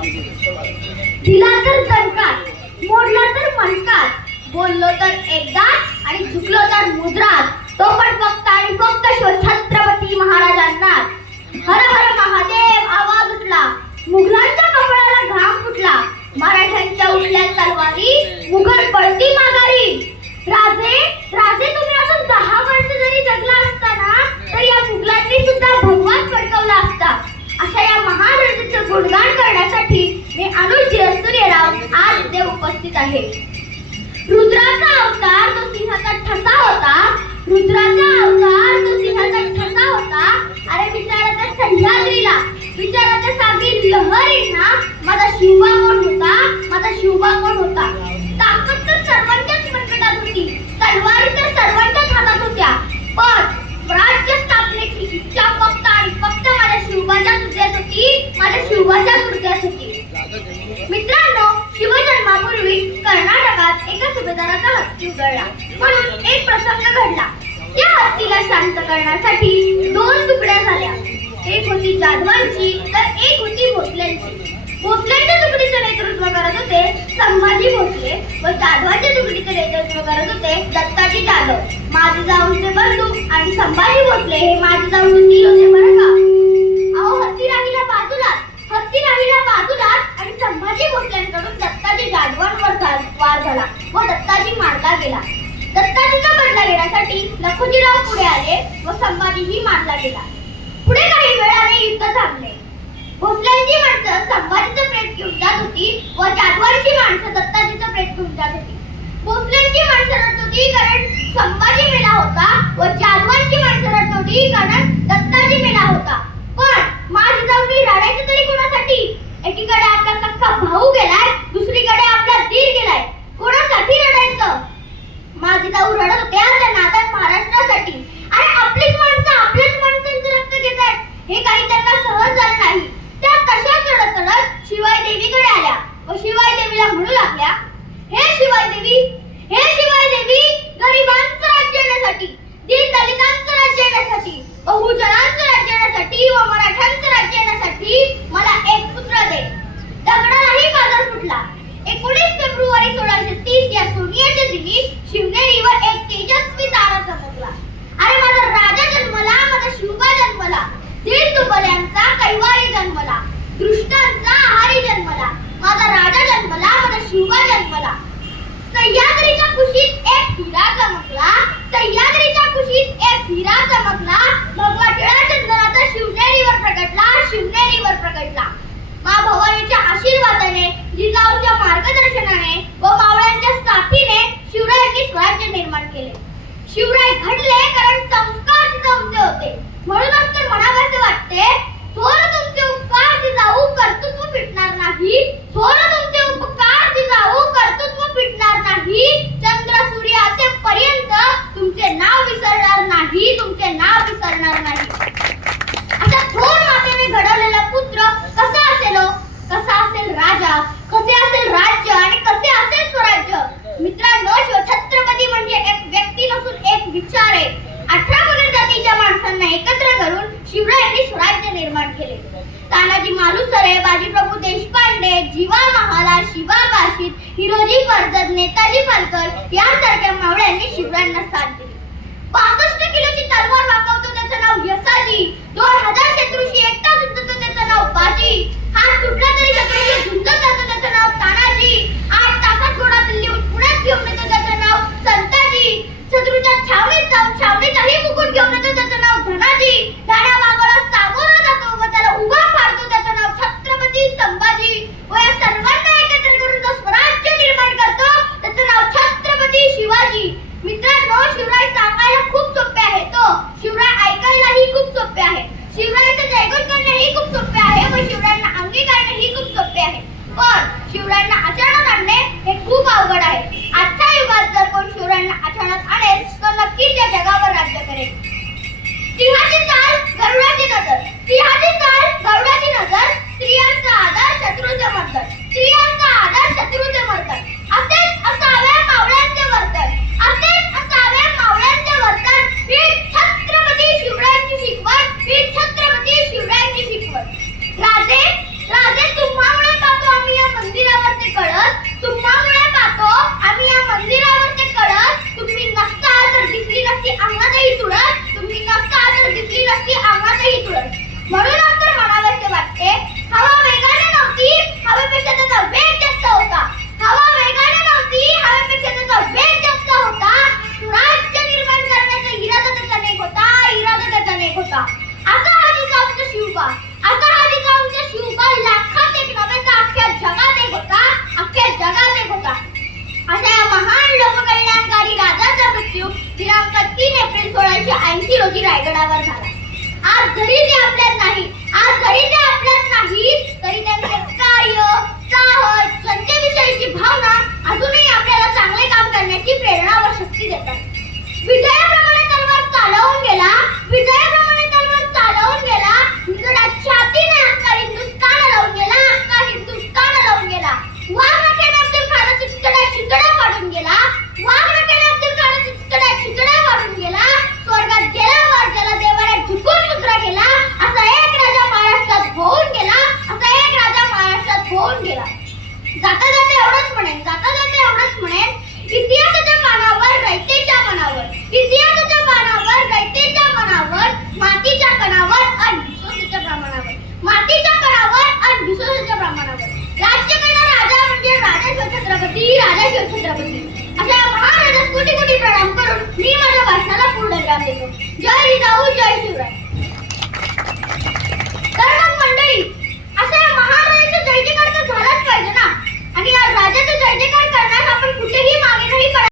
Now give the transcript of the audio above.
दिला तर दणकात, मोडला तर मनकात, बोललो तर एकदाच आणि झुकलो तर मुद्रात, तो पण फक्त आणि फक्त शिव छत्रपती महाराजांना. हर हर महादेव आवाज उठला, मुघलांच्या कपाळाला घाम फुटला, मराठ्यांच्या उठल्या तलवारी, मुघल पळती माघारी. राजे राजे तुम्ही अजून 10 वर्ष जरी जगला असता ना, तर या मुघलांनी सुद्धा भगवान फडकवला असता. अशा या महान राजाचं गुणगान करण्यासाठी मी अनुज सूर्यराव आज इथे उपस्थित आहे. रुद्राचा अवतार तो सिंहाचा ठसा होता, रुद्राचा अवतार तो सिंहाचा ठसा होता. अरे विचारा त्या सह्याद्रीला, विचारा त्या सागरी लहरींना माझा शिवबा कोण होता, माझा शिवबा कोण होता. ताकद तर सर्वांच्याच मनगटात होती, तलवारी तर सर्वांच्याच हातात होत्या, पण राज्य स्थापनेची इच्छा फक्त आणि फक्त माझ्या शिवबाच्या हृदयात होती, माझ्या शिवबाच्या हृदयात होती. मित्रांनो, शिवजन्मापूर्वी कर्नाटकात एका सुभेदाराचा हत्ती उधळला म्हणून एक प्रसंग घडला. त्या हत्तीला शांत करण्यासाठी 2 तुकड्या झाल्या. एक होती जाधवांची तर एक होती भोसल्यांची. भोसल्यांच्या तुकडीचे नेतृत्व करत होते संभाजी भोसले व जाधवांच्या तुकडीचे नेतृत्व करत होते दत्ताजी जाधव. माझे जाऊनचे बंधू आणि संभाजी भोसले हे माझे जाऊन वकील होते बरं का. अहो हत्ती राहिला बाजूलाच, हत्ती राहिला बाजूलाच आणि संभाजी भोसल्यांकडून दत्ताजी जाधवांवर वार झाला व दत्ताजी मारला गेला. दत्ताजीचा बदला घेण्यासाठी लखोजीराव पुढे आले व संभाजीही मारला गेला. पुढे काही वेळाने युद्ध थांबले. भोसल्यांची माणसं संभाजीचं प्रेत घेऊन जात होती व जाधवांची माणसं दत्ताजीचं प्रेत घेऊन जात होती. भोसल्यांची माणसं रडत होती कारण संभाजी मेला होता व जाधवांची माणसं रडत होती कारण दत्ताजी मेला होता. पण माझी जाऊनी रडायचं तरी कोणासाठी? एकीकडे आपला सख्खा भाऊ गेलाय, दुसरीकडे आपला दीर गेलाय, कोणासाठी रडायचं? माझी जाऊ रडत होत्या त्या नादात महाराष्ट्रासाठी. आणि आपलीच माणसं आपल्याच माणसांचं रक्त घेत आहेत हे काही त्यांना सहन झालं नाही. त्या तशाच रडत रडत शिवाई देवीकडे आल्या व शिवाई देवीला म्हणू लागल्या, हे शिवाई देवी, हे शिवाई देवी, गरिबांचं राज्य येण्यासाठी, दीन दलितांचं राज्य येण्यासाठी, बहुजनांचं राज्य येण्यासाठी व मराठ्यांचं राज्य येण्यासाठी मला एक पुत्र दे. दगडालाही बाजार फुटला. 19 फेब्रुवारी 1630 या सोनियाच्या दिनी शिवनेरीवर एक तेजस्वी तारा चमकला. अरे माझा राजा जन्मला, माझा शिवबा जन्मला, दीन दुबल्यांचा कैवारी जन्मला, दृष्टांचा आहारी जन्मला, माझा राजा जन्मला, माझा शिवबा जन्मला. सह्याद्रीच्या कुशीत एक हिरा चमकला, सह्याद्रीच्या कुशीत एक हिरा चमकला, भगवा टिळा चंदनाचा शिवनेरीवर प्रगटला, शिवनेरीवर प्रगटला. मा भवानीच्या आशीर्वादाने, जिजाऊच्या मार्गदर्शनाने व मावळ्यांच्या साथीने शिवरायांनी स्वराज्य निर्माण केले. शिवराय घडले कारण संस्कार जिजाऊंचे होते. म्हणूनच तर म्हणावेसे वाटते, थोर तुमचे उपकार जिजाऊ, कर्तृत्व फिटणार नाही, थोर तुमचे उपकार जिजाऊ, कर्तृत्व फिटणार नाही. चंद्र सूर्य असेपर्यंत तुमचे नाव विसरणार नाही, तुमचे नाव विसरणार नाही. अशा थोर मातेने घडवलेला पुत्र कसा असेल हो? कसा असेल राजा, कसे असेल राज्य आणि कसे असेल स्वराज्य? मित्रांनो, शिवछत्रपती म्हणजे एक व्यक्ती नसून एक विचार आहे. 18 पगड जातीच्या माणसांना एकत्र करून शिवरायांनी स्वराज्य निर्माण केले. तानाजी मालुसरे, बाजीप्रभू देशपांडे, जीवा महाला, शिवा काशीद, हिरोजी कर्जत, नेताजी पालकर यांसारख्या मावळ्यांनी शिवरायांना साथ दिली. 65 किलोची तलवार वापरतो त्याचं नाव यसाजी, 2000 शत्रूशी एकटा झुंजतो त्याचं नाव बाजी, हात तुटला तरी शत्रूशी झुंजत जातो त्याचं नाव तानाजी, 8 तासात घोडा दिल्लीहून पुण्यात घेऊन येतो त्याचं नाव संताजी, शत्रूच्या छावणीत जाऊन छावणीचाही मुकुट घेऊन येतो त्याचं नाव धनाजी, डाण्या वाघाला सामोरा जातो व त्याला उभा पाडतो त्याचं नाव छत्रपती संभाजी व या सर्वांना एकत्र करून जो स्वराज्य निर्माण करतो त्याचं नाव छत्रपती शिवाजी. मित्रांनो, शिवराय सांगायला खूप सोपे आहे, तो शिवराय ऐकायलाही खूप सोपे आहे. शिवरायाचं जयगुण करणेही खूप सोपे आहे व शिवरायांना अंगीकारणे देतो. जय जिजाऊ जय शिवराय.